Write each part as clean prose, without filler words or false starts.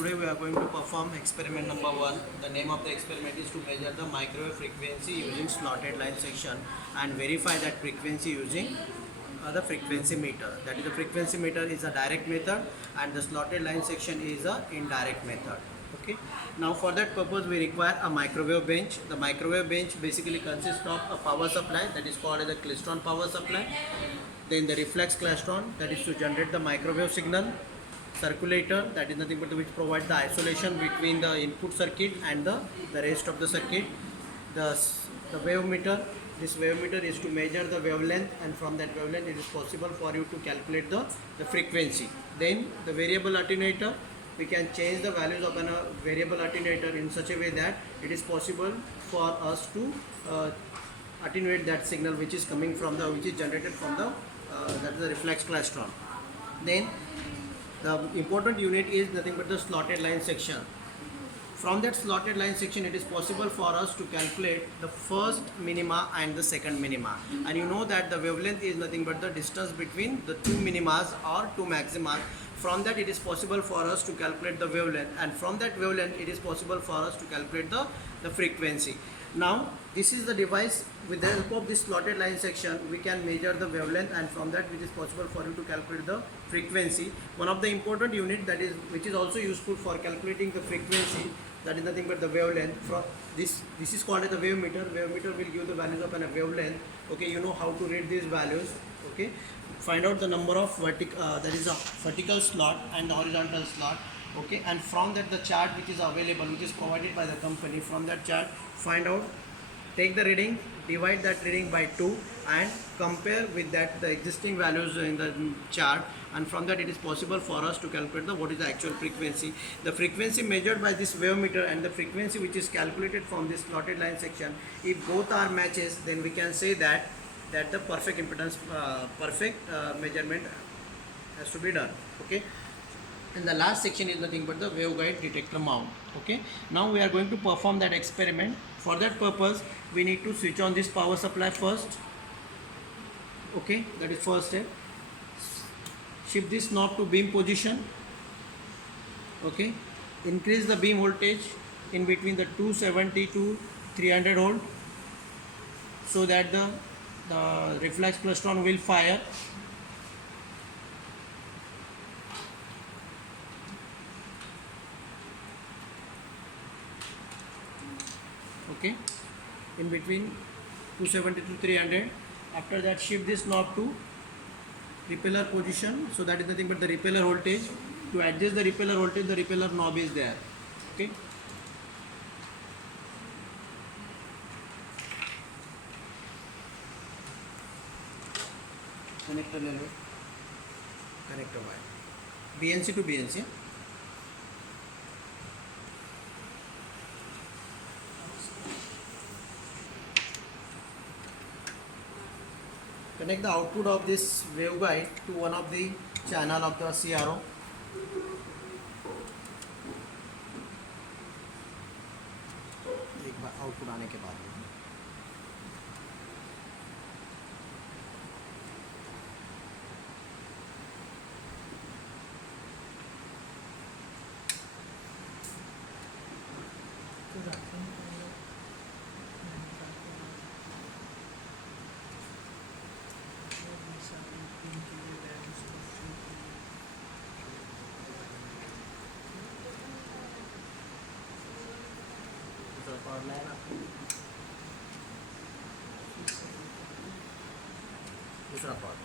today we are going to perform experiment number 1. The name of the experiment is to measure the microwave frequency using slotted line section and verify that frequency using the frequency meter. That is, the frequency meter is a direct method and the slotted line section is a indirect method. Okay. Now for that purpose we require a microwave bench. The microwave bench basically consists of a power supply that is called as a klystron power supply. Then the reflex klystron, that is to generate the microwave signal. Circulator, that is nothing but which provides the isolation between the input circuit and the rest of the circuit. The wave meter, this wave meter is to measure the wavelength, and from that wavelength it is possible for you to calculate the frequency. Then the variable attenuator, we can change the values of a variable attenuator in such a way that it is possible for us to attenuate that signal which is coming from which is generated from that is the reflex klystron. Then the important unit is nothing but the slotted line section. From that slotted line section, it is possible for us to calculate the first minima and the second minima. And you know that the wavelength is nothing but the distance between the two minimas or two maxima. From that, it is possible for us to calculate the wavelength, and from that wavelength, it is possible for us to calculate the frequency. Now, this is the device. With the help of this slotted line section, we can measure the wavelength, and from that it is possible for you to calculate the frequency. One of the important unit which is also useful for calculating the frequency, that is nothing but the wavelength. From this is called as the wave meter. Wave meter will give the values of a wavelength. Okay, you know how to read these values. Okay, find out the number of vertical slot and the horizontal slot. Okay, and from that the chart which is available, which is provided by the company, from that chart find out, take the reading, divide that reading by 2 and compare with that the existing values in the chart, and from that it is possible for us to calculate what is the actual frequency. The frequency measured by this wave meter and the frequency which is calculated from this slotted line section, if both are matches, then we can say that the perfect impedance measurement has to be done. Okay. And the last section is nothing but the waveguide detector mount. Okay, now we are going to perform that experiment. For that purpose, we need to switch on this power supply first. Okay, that is first step. Shift this knob to beam position. Okay, increase the beam voltage in between the 270 to 300 volt, so that the reflex klystron will fire. Okay, in between 270 to 300. After that, shift this knob to repeller position, so that is nothing but the repeller voltage. To adjust the repeller voltage, the repeller knob is there. Okay, connector level, connector wire, BNC to BNC. Connect the output of this waveguide to one of the channel of the CRO. एक बार output आने के बाद दूसरा part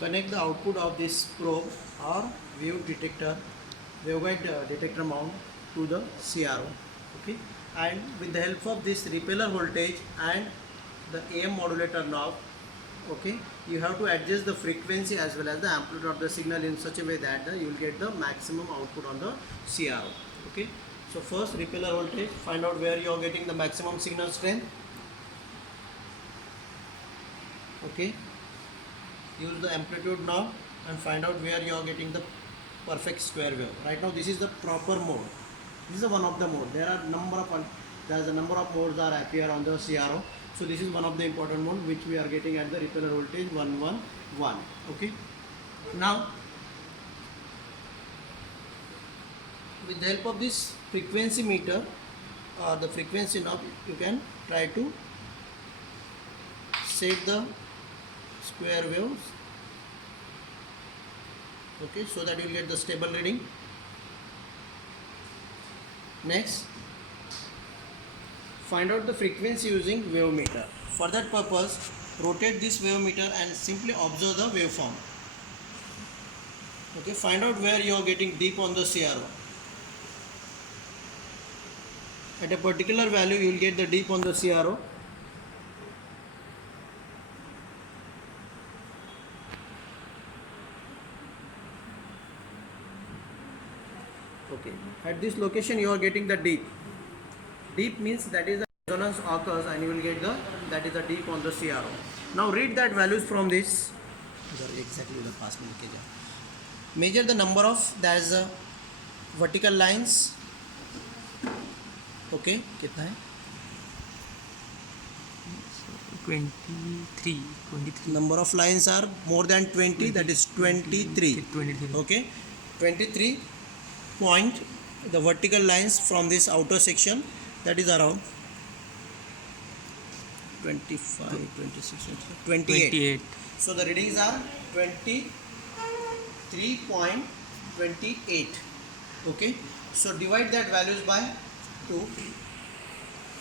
connect the output of this probe or waveguide detector mount to the CRO. Okay, and with the help of this repeller voltage and the AM modulator knob, okay, you have to adjust the frequency as well as the amplitude of the signal in such a way that you will get the maximum output on the CRO. Okay, so first repeller voltage, find out where you are getting the maximum signal strength. Okay, use the amplitude knob and find out where you are getting the perfect square wave. Right now this is the proper mode. This is one of the mode. There are a number of modes are appear on the CRO. So this is one of the important mode which we are getting at the repeller voltage 111. Okay. Now with the help of this frequency meter or the frequency knob, you can try to set the square waves, okay, so that you will get the stable reading. Next, find out the frequency using wave meter. For that purpose, rotate this wave meter and simply observe the waveform. Okay, find out where you are getting deep on the CRO. At a particular value, you will get the deep on the CRO. Okay, at this location you are getting the deep. Deep means that is the resonance occurs and you will get that is the deep on the CRO. Now read that values from this. Exactly the past measure the number of vertical lines. Okay, कितना है? 23. Number of lines are more than 20, that is 23. Okay, 23 point the vertical lines from this outer section, that is around 25, 26, 28. So the readings are 23.28. Okay, so divide that values by 2.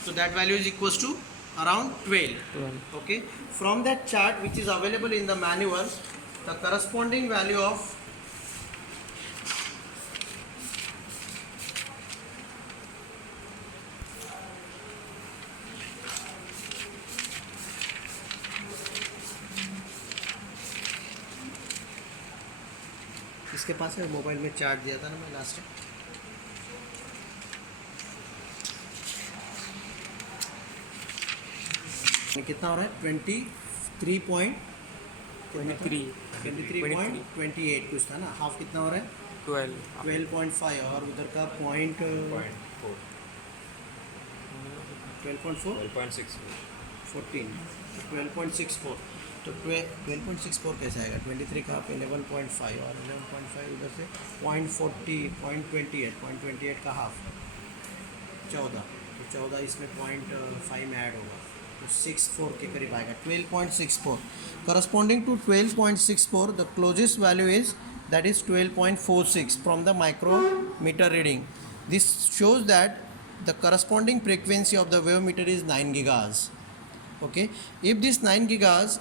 So that value is equals to around 12. Okay, from that chart which is available in the manual, the corresponding value of इसके पास है mobile में charge दिया था ना मैं last time. कितना हो रहा है? 23.28 कुछ था ना। हाफ कितना हो रहा है? 12.5 और उधर का पॉइंट 12.64 तो 12.64 कैसे आएगा? 23 का आप 11.5 और 11.5 उधर से 0.28 का हाफ 14, तो 14 इसमें 0.5 में ऐड होगा तो 64 के करीब आएगा। 12.64 corresponding to 12.64 the closest value is that is 12.46 from the micrometer reading. This shows that the corresponding frequency of the wave meter is 9 gigahertz. Okay, if this 9 gigahertz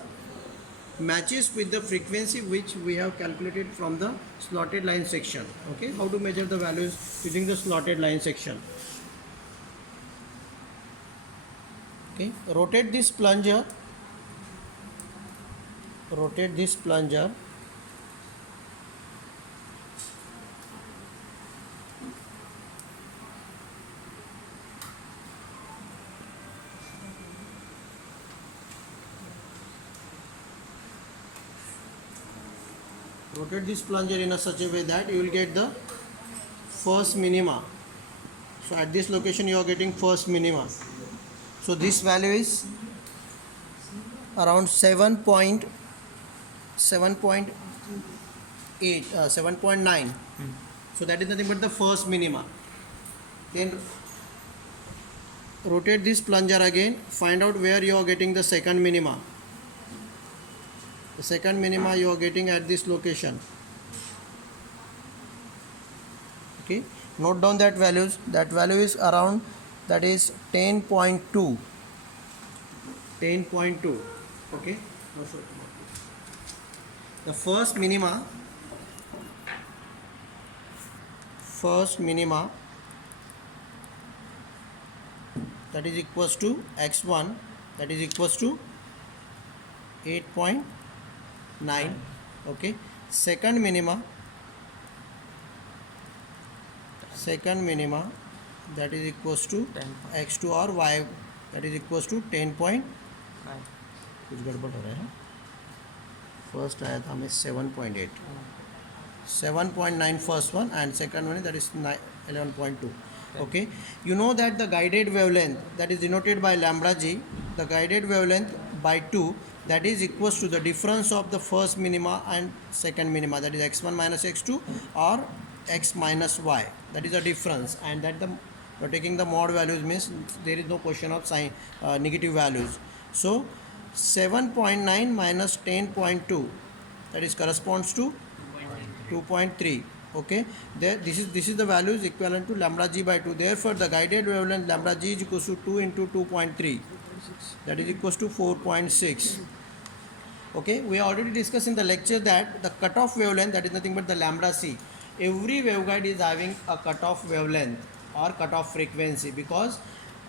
matches with the frequency which we have calculated from the slotted line section. Okay, how to measure the values using the slotted line section? Okay, rotate this plunger. Rotate this plunger in such a way that you will get the first minima. So at this location you are getting first minima. So this value is around 7.9. So that is nothing but the first minima. Then rotate this plunger again, find out where you are getting the second minima. The second minima you are getting at this location. Okay, note down that values. That value is around, that is 10.2. 10.2. Okay. The first minima that is equals to x1, that is equals to 8.9. Okay, second minima that is equals to x2 or y, that is equals to 10.9. कुछ गड़बड़ हो रहा है. First आया था हमें 7.8, 7.9 first one, and second one that is 11.2. Okay, you know that the guided wavelength that is denoted by lambda g, the guided wavelength by 2, that is equals to the difference of the first minima and second minima, that is x1 minus x2 or x minus y, that is the difference, and that the taking the mod values means there is no question of sign negative values. So 7.9 minus 10.2, that is corresponds to 2.3. Okay, there this is the value is equivalent to lambda g by 2. Therefore the guided wavelength lambda g is equals to 2 into 2.3, that is equals to 4.6. Okay, we already discussed in the lecture that the cutoff wavelength, that is nothing but the lambda c. Every waveguide is having a cutoff wavelength or cutoff frequency, because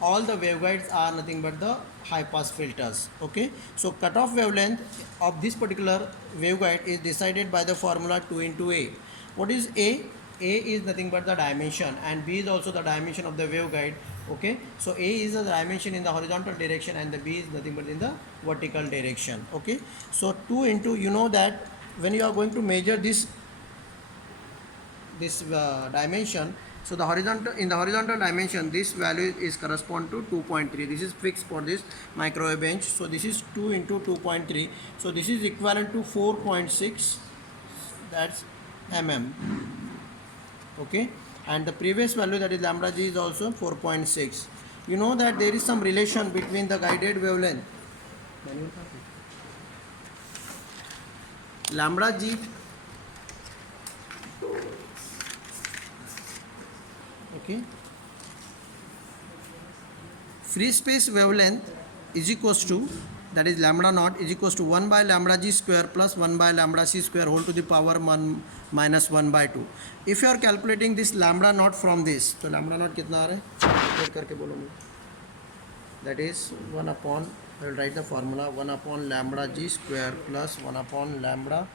all the waveguides are nothing but the high pass filters. Okay, so cutoff wavelength of this particular waveguide is decided by the formula 2 into a. What is a? A is nothing but the dimension, and b is also the dimension of the waveguide. Okay, so a is the dimension in the horizontal direction and the b is nothing but in the vertical direction. Okay, so 2 into, you know that when you are going to measure this dimension, so the horizontal, in the horizontal dimension, this value is correspond to 2.3. This is fixed for this microwave bench. So this is 2 into 2.3. So this is equivalent to 4.6, that's mm. Okay, and the previous value, that is lambda g, is also 4.6. You know that there is some relation between the guided wavelength lambda g okay, free space wavelength is equals to, that is lambda naught is equals to 1 by lambda g square plus 1 by lambda c square whole to the power 1 minus 1 by 2. If you are calculating this lambda naught from this, तो lambda naught कितना आ रहा है, calculate करके बोलो मुझे. That is 1 upon, I will write the formula, 1 upon lambda g square plus 1 upon lambda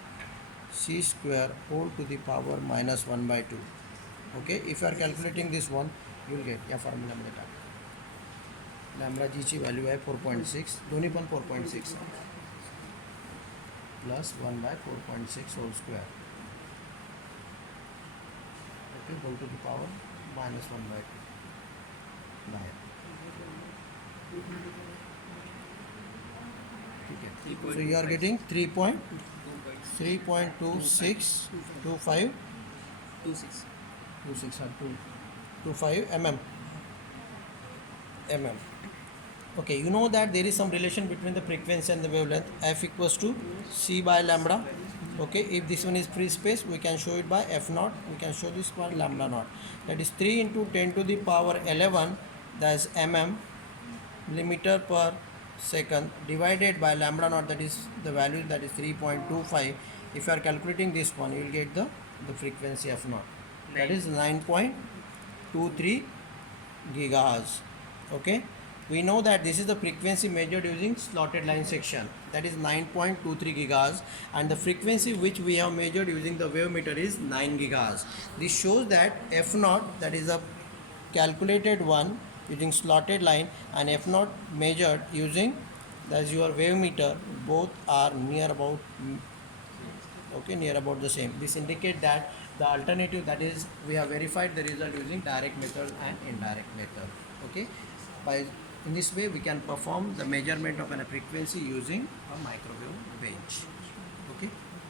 c square whole to the power minus 1 by 2. Okay, if you are calculating this one, you will get या formula मध्ये टाक. Lambda जीची value आहे 4.6, दोन्ही पण 4.6 plus 1 by 4.6 whole square. Okay, whole to the power minus 1 by 2 बाहेर. ठीक है, so you are getting 3.2625 mm. Okay, you know that there is some relation between the frequency and the wavelength. F equals to c by lambda. Okay, if this one is free space, we can show it by f naught. We can show this by lambda naught. That is 3 into 10 to the power 11, that is mm, millimeter per second, divided by lambda naught, that is the value, that is 3.25. If you are calculating this one, you will get the frequency f naught, that is 9.23 gigahertz. Okay, we know that this is the frequency measured using slotted line section, that is 9.23 gigahertz, and the frequency which we have measured using the wave meter is 9 gigahertz. This shows that f naught, that is a calculated one using slotted line, and f naught measured using, that is your wave meter, both are near about the same. This indicates that the alternative, that is we have verified the result using direct method and indirect method. Okay, in this way we can perform the measurement of a frequency using a microwave bench.